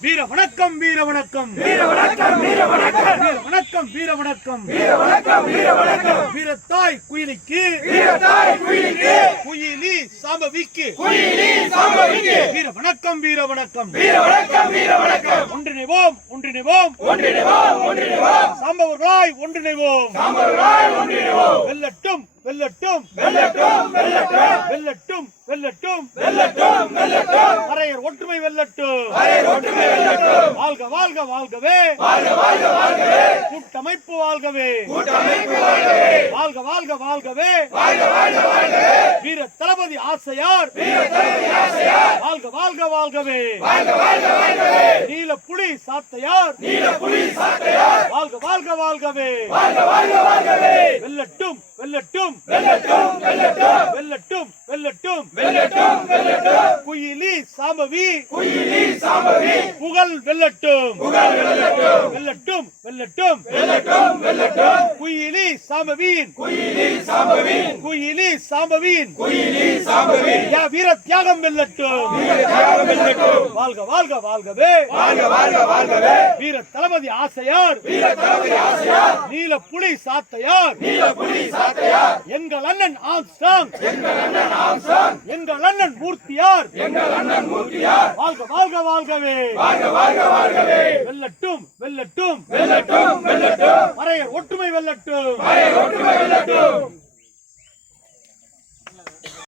வீர வணக்கம் வீர வணக்கம். வீர வணக்கம் வீர வணக்கம். வீர வணக்கம் வீர வணக்கம். வீர வணக்கம் வீர வணக்கம். வீரத்தாய் குயிலிக்கு. வீரத்தாய் குயிலுக்கு. குயிலி சாம்பவிக்கு. குயிலி சாம்பவிக்கு. வீர வணக்கம் வீர வணக்கம். வீர வணக்கம் வீர வணக்கம். ஒன்றிணைவோம் ஒன்றிணைவோம். ஒன்றிணைவோம் ஒன்றிணைவோம். சாம்பவர்களாய் ஒன்றிணைவோம். சாம்பவர்களாய் ஒன்றிணைவோம். வெல்லட்டும் வெல்லட்டும். வெல்லட்டும். வெல்லட்டும் வெல்லட்டும். வெல்லட்டும் வெல்லட்டும். அரையர் ஒற்றுமை வெல்லட்டும். அரே ஒற்றுமை வெல்லட்டும். வாழ்க வாழ்க வாழ்கவே. வாழ்க வாழ்க வாழ்கவே. கூட்டமைப்பு வாழ்கவே. கூட்டமைப்பு வாழ்கவே. வாழ்க வாழ்க வாழ்கவே. வாழ்க வாழ்க வாழ்கவே. வீர தளபதி ஆசையார். வீர தளபதி ஆசையார். வாழ்க வாழ்க வாழ்கவே. வாழ்க வாழ்க வாழ்கவே. நீல புலி சாத்தையார். நீல புலி சாட்டையார் வாழ்க வாழ்க வாழ்கவே. வாழ்க வாழ்க வாழ்கவே. வெல்லட்டும் வெல்லட்டும். வெல்லட்டும். வெல்லட்டும் வெல்லட்டும். வெல்லட்டும் வெல்லட்டும். குயிலி சாம்பவி. குயிலி சாம்பவி. புகழ் வெல்லட்டும். புகழ் வெல்லட்டும். வெல்லட்டும் வெல்லட்டும். வெல்லட்டும் வெல்லட்டும். குயிலி சாம்பவியின் குயிலி சாம்பவி. குயிலி சாம்பவியின் குயிலி சாம்பவி. யா வீர தியாகம் வெல்லட்டும். தியாகம் வெல்லட்டும். வாழ்க வாழ்க வாழ்கவே. வாழ்க வாழ்க வாழ்கவே. வீர தளபதி ஆசையார். வீர தளபதி ஆசையார். நீல புலி சாத்தையார். நீல புலி எங்கள் அண்ணன் ஆம்ஸ்டாங் எங்கள் அண்ணன் எங்கள் அண்ணன் மூர்த்தியார். எங்கள் அண்ணன் மூர்த்தியார். வாழ்க வாழ்க வாழ்கவே. வாழ்க வாழ்க வாழ்கவே. வெல்லட்டும் வெல்லட்டும். வெல்லட்டும் வெல்லட்டும். மறையர் ஒற்றுமை வெல்லட்டும். அரே ஒற்றுமை வெல்லட்டும்.